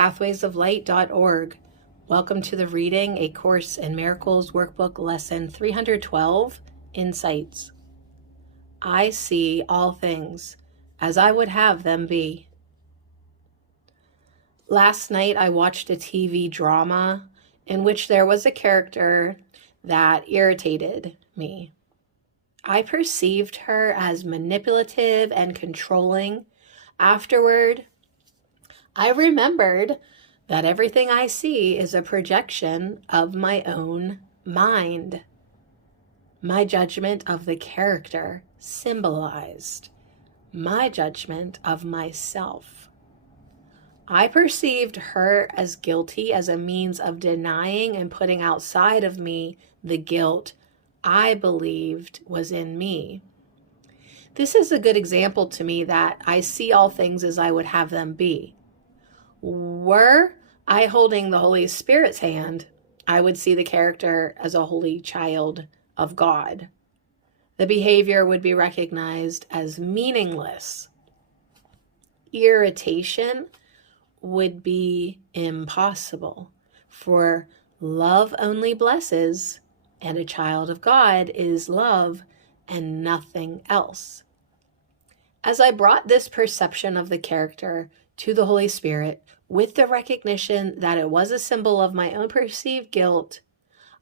pathwaysoflight.org. Welcome to the Reading A Course in Miracles Workbook Lesson 312, Insights. I see all things as I would have them be. Last night I watched a TV drama in which there was a character that irritated me. I perceived her as manipulative and controlling. Afterward, I remembered that everything I see is a projection of my own mind. My judgment of the character symbolized my judgment of myself. I perceived her as guilty as a means of denying and putting outside of me the guilt I believed was in me. This is a good example to me that I see all things as I would have them be. Were I holding the Holy Spirit's hand, I would see the character as a holy child of God. The behavior would be recognized as meaningless. Irritation would be impossible, for love only blesses, and a child of God is love and nothing else. As I brought this perception of the character to the Holy Spirit with the recognition that it was a symbol of my own perceived guilt,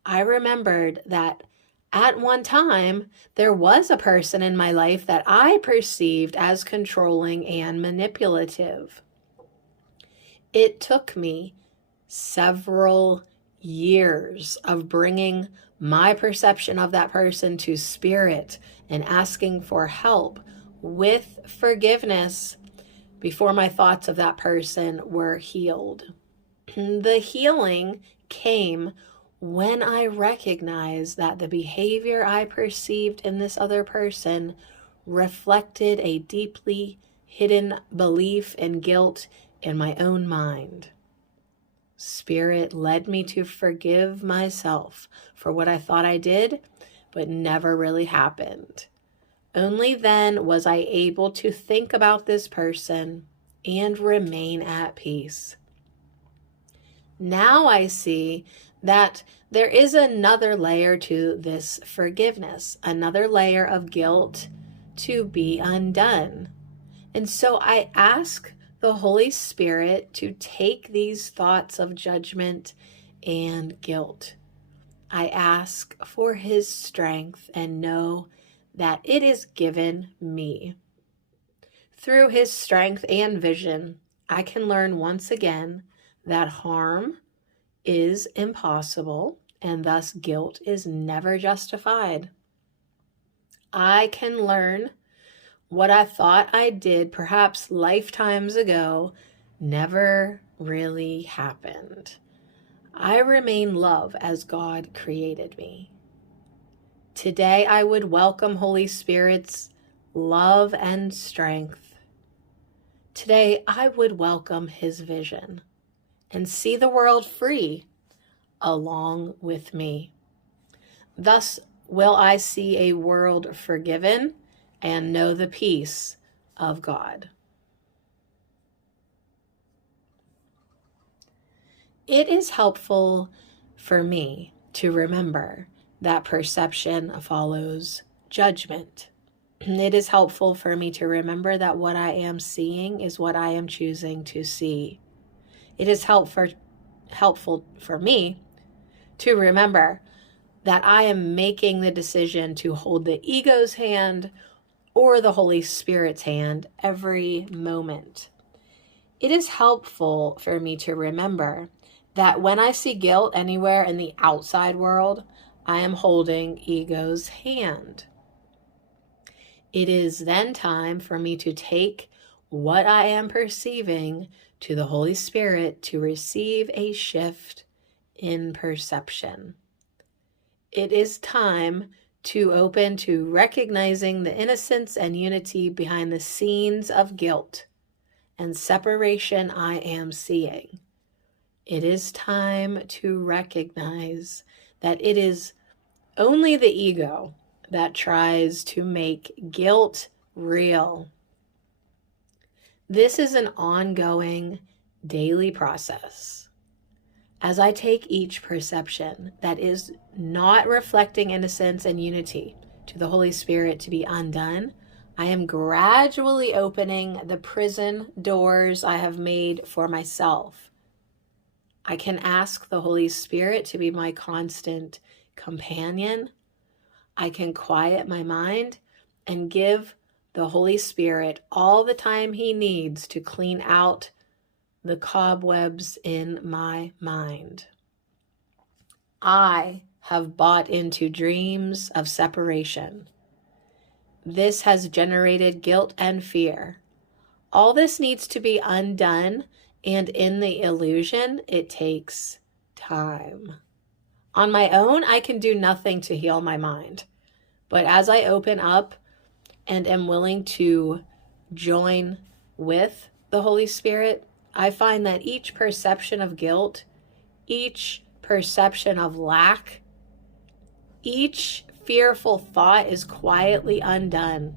I remembered that at one time there was a person in my life that I perceived as controlling and manipulative. It took me several years of bringing my perception of that person to Spirit and asking for help with forgiveness before my thoughts of that person were healed. The healing came when I recognized that the behavior I perceived in this other person reflected a deeply hidden belief and guilt in my own mind. Spirit led me to forgive myself for what I thought I did, but never really happened. Only then was I able to think about this person and remain at peace. Now I see that there is another layer to this forgiveness, another layer of guilt to be undone. And so I ask the Holy Spirit to take these thoughts of judgment and guilt. I ask for His strength and know that it is given me. Through His strength and vision, I can learn once again that harm is impossible and thus guilt is never justified. I can learn what I thought I did perhaps lifetimes ago never really happened. I remain love as God created me. Today I would welcome Holy Spirit's love and strength. Today I would welcome His vision and see the world free along with me. Thus will I see a world forgiven and know the peace of God. It is helpful for me to remember that perception follows judgment. It is helpful for me to remember that what I am seeing is what I am choosing to see. It is helpful for me to remember that I am making the decision to hold the ego's hand or the Holy Spirit's hand every moment. It is helpful for me to remember that when I see guilt anywhere in the outside world, I am holding ego's hand. It is then time for me to take what I am perceiving to the Holy Spirit to receive a shift in perception. It is time to open to recognizing the innocence and unity behind the scenes of guilt and separation I am seeing. It is time to recognize that it is only the ego that tries to make guilt real. This is an ongoing daily process. As I take each perception that is not reflecting innocence and unity to the Holy Spirit to be undone, I am gradually opening the prison doors I have made for myself. I can ask the Holy Spirit to be my constant companion. I can quiet my mind and give the Holy Spirit all the time He needs to clean out the cobwebs in my mind. I have bought into dreams of separation. This has generated guilt and fear. All this needs to be undone, and in the illusion, it takes time. On my own, I can do nothing to heal my mind. But as I open up and am willing to join with the Holy Spirit, I find that each perception of guilt, each perception of lack, each fearful thought is quietly undone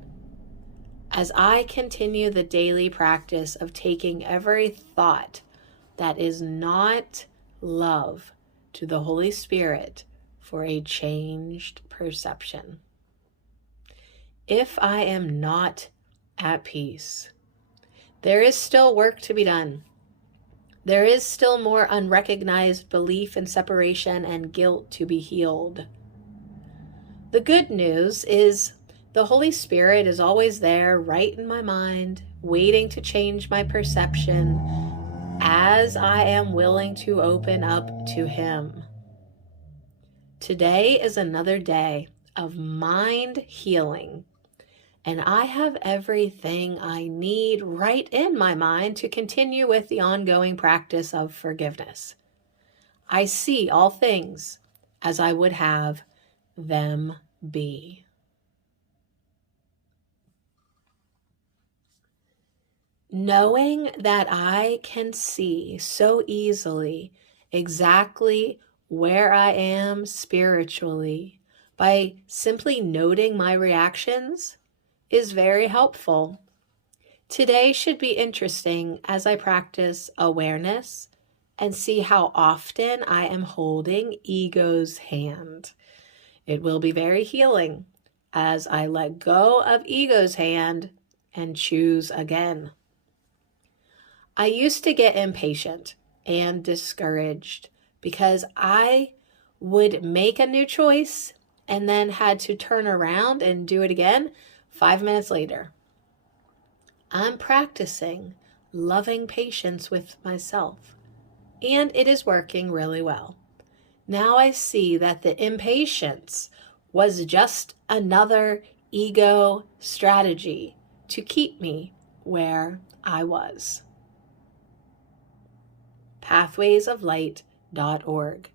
as I continue the daily practice of taking every thought that is not love to the Holy Spirit for a changed perception. If I am not at peace, there is still work to be done. There is still more unrecognized belief in separation and guilt to be healed. The good news is the Holy Spirit is always there, right in my mind, waiting to change my perception as I am willing to open up to Him. Today is another day of mind healing, and I have everything I need right in my mind to continue with the ongoing practice of forgiveness. I see all things as I would have them be. Knowing that I can see so easily exactly where I am spiritually by simply noting my reactions is very helpful. Today should be interesting as I practice awareness and see how often I am holding ego's hand. It will be very healing as I let go of ego's hand and choose again. I used to get impatient and discouraged because I would make a new choice and then had to turn around and do it again 5 minutes later. I'm practicing loving patience with myself, and it is working really well. Now I see that the impatience was just another ego strategy to keep me where I was. pathwaysoflight.org